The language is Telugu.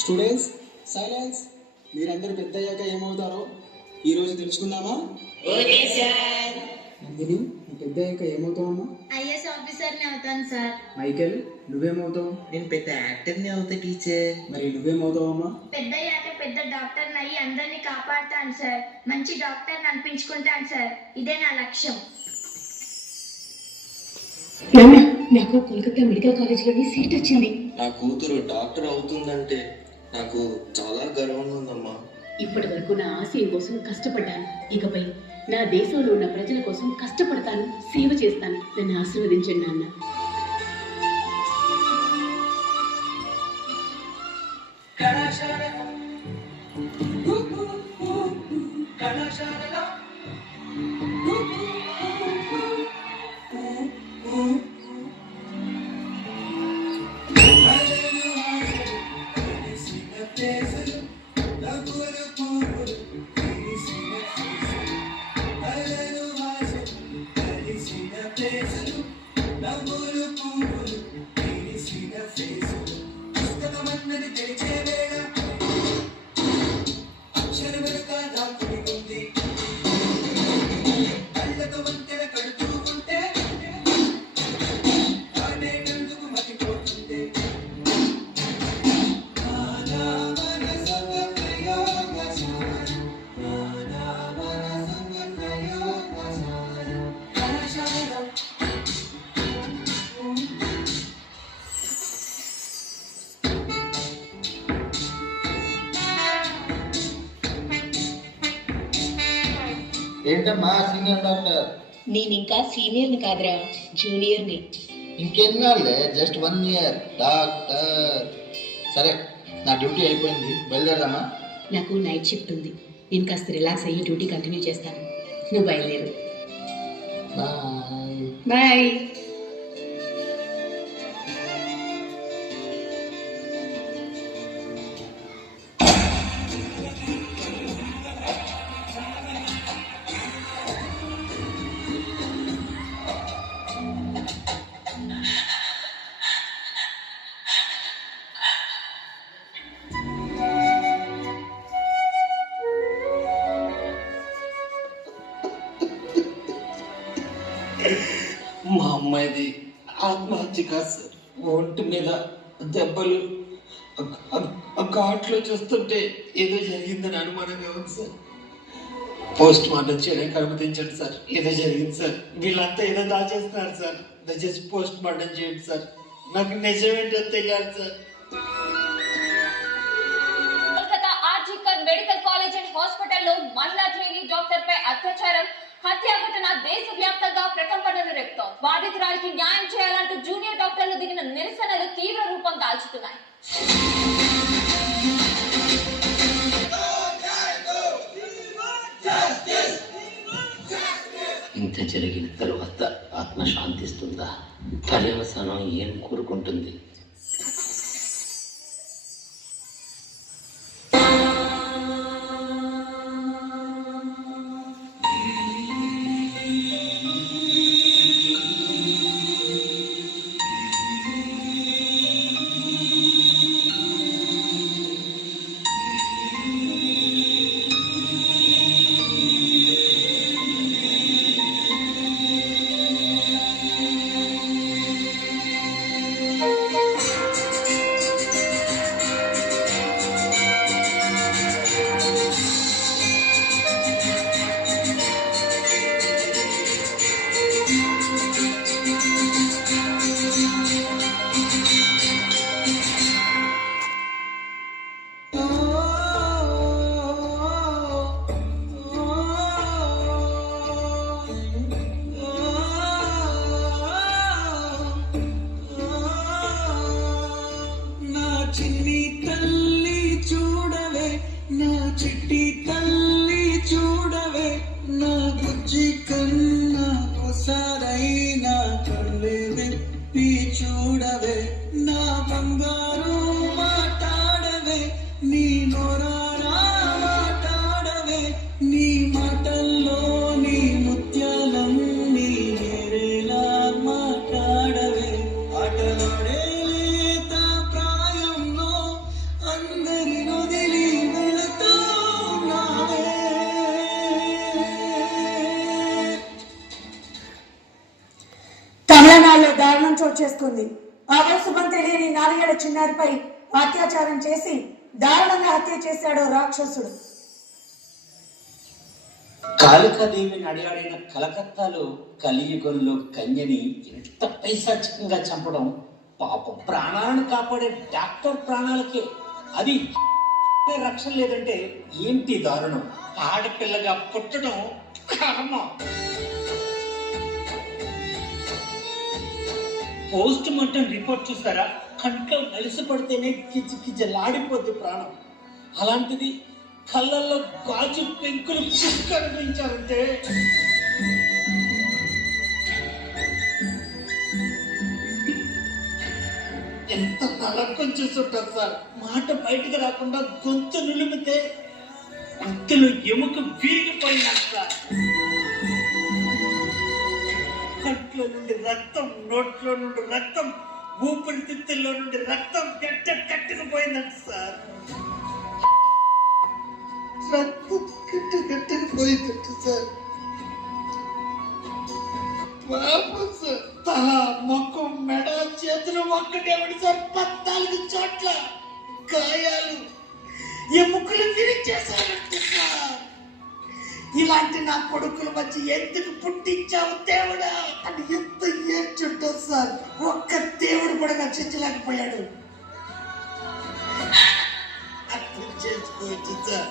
Students silence. మీరందరూ పెద్ద అయ్యాక ఏమవుతారో ఈరోజు తెలుసుకుందామా? Okay sir. నందిని, నువ్వు పెద్ద అయ్యాక ఏమవుతావమ్మా? ఐఎస్ ఆఫీసర్ని అవుతాను సార్. మైకేల్, నువ్వేమవుతావు? నేను పెద్ద యాక్టర్ని అవుతా టీచర్. మరి నువ్వేమవుతావమ్మా? పెద్దయ్యాక పెద్ద డాక్టర్ని అయ్యి అందరినీ కాపాడుతాను సార్. మంచి డాక్టర్ని అనిపించుకుంటాను సార్. ఇదే నా లక్ష్యం. నాకు కోల్కతా మెడికల్ కాలేజ్లోని సీట్ వచ్చింది. నా కూతురు డాక్టర్ అవుతుందంటే నాకు చాలా గర్వంగా ఉందమ్మా. ఇప్పటి వరకు నా ఆశయం కోసం కష్టపడ్డాను. ఇకపై నా దేశంలో ఉన్న ప్రజల కోసం కష్టపడతాను, సేవ చేస్తాను. నన్ను ఆశీర్వదించండి నాన్న. ఏంటమ్మా సీనియర్ డాక్టర్? నేను ఇంకా సీనియర్ని కాదురా, జూనియర్ని. ఇంకెన్నాళ్ళే, జస్ట్ 1 year డాక్టర్. సరే, నా డ్యూటీ అయిపోయింది, బయలుదేరదామా? నాకు నైట్ షిఫ్ట్ ఉంది. నేను కాస్త రిలాక్స్ అయ్యి డ్యూటీ కంటిన్యూ చేస్తాను. నువ్వు బయలుదేరు. బాయ్. బాయ్. మా అమ్మాయిది ఆత్మహత్య కాదు సార్. ఒంటి మీద దెబ్బలు, ఘాట్లో చూస్తుంటే ఏదో జరిగిందని అనుమానంగా ఉంది సార్. పోస్ట్ మార్టం చేయడానికి అనుమతించండి సార్. ఏదో జరిగింది సార్. వీళ్ళంతా ఏదో దాచేస్తున్నారు సార్. దయచేసి పోస్ట్ మార్టం చేయండి సార్. నాకు నిజమేంటో తెలియాలి sir. Kolkata RG Kar medical college and హాస్పిటల్లో మహిళా ట్రైనీ డాక్టర్ పై అత్యాచారం, హత్య ఘటన దేశవ్యాప్తంగా ప్రకంపనలు రేపుతోంది. బాధితురాలికి న్యాయం చేయాలంటూ జూనియర్ డాక్టర్లు దిగిన నిరసనలు తీవ్ర రూపం దాల్చుతున్నాయి. ఇంత జరిగిన తరువాత ఆత్మ శాంతిస్తుందా? పర్యవసానం ఏం కోరుకుంటుంది? చిన్ని తల్లి చూడవే, నా చిట్టి తల్లి చూడవే, నా బుజ్జి కన్నా ఒకసారైనా కళ్ళే విప్పి చూడవే, నా బంగారు మాట్లాడవే, నీ నోరారా మాట్లాడవే, నీ మాటల్లో నీ ముత్యాలన్నీ నేరేలా మాట్లాడవే, ఆటలాడే లేత ప్రాయంలో అందరి చేసుకుంది. శుభం తెలియని 4 ఏళ్ల చిన్నారిపై అత్యాచారం చేసి దారుణంగా హత్య చేశాడు రాక్షసుడు. కాళికాదేవిని అడిగాడిన కలకత్తాలో కలియుగంలో కన్యని ఎంత పైశాచికంగా చంపడం పాపం. ప్రాణాలను కాపాడే డాక్టర్ ప్రాణాలకే అది రక్షణ లేదంటే ఏంటి దారుణం. ఆడపిల్లగా పుట్టడం కర్మ. పోస్ట్ మార్టం రిపోర్ట్ చూస్తారా, కంట్లో నలిసి పడితేనే కిచకిచలాడిపోద్ది ప్రాణం. అలాంటిది కళ్ళల్లో గాజు పెంకులు కనిపించారంటే ఎంత నరకం చూస్తుంటారు సార్. మాట బయటకు రాకుండా గొంతు నులిమితే గొంతులో ఎముక విరిగిపోయినారు సార్. కంట్లో నుండి రక్తం, నోట్లో నుండి రక్తం, ఊపిరితిత్తుల్లో నుండి రక్తం కట్టుకుపోయిందంట సార్. రక్తం కట్టుకుపోయిందంట సార్. పాపం సార్. తల, ముఖం, మెడ, చేతులు ఒక్కటే సార్. 14 చోట్ల గాయాలు, ఎముకలు విరిచేశారంట సార్. ఇలాంటి నా కొడుకుల మధ్య ఎందుకు పుట్టించావు దేవుడా అని ఎంత ఏడ్చుంటావు సార్. ఒక్క దేవుడు కూడా రక్షించలేకపోయాడు. అర్థం చేసుకోవచ్చు సార్.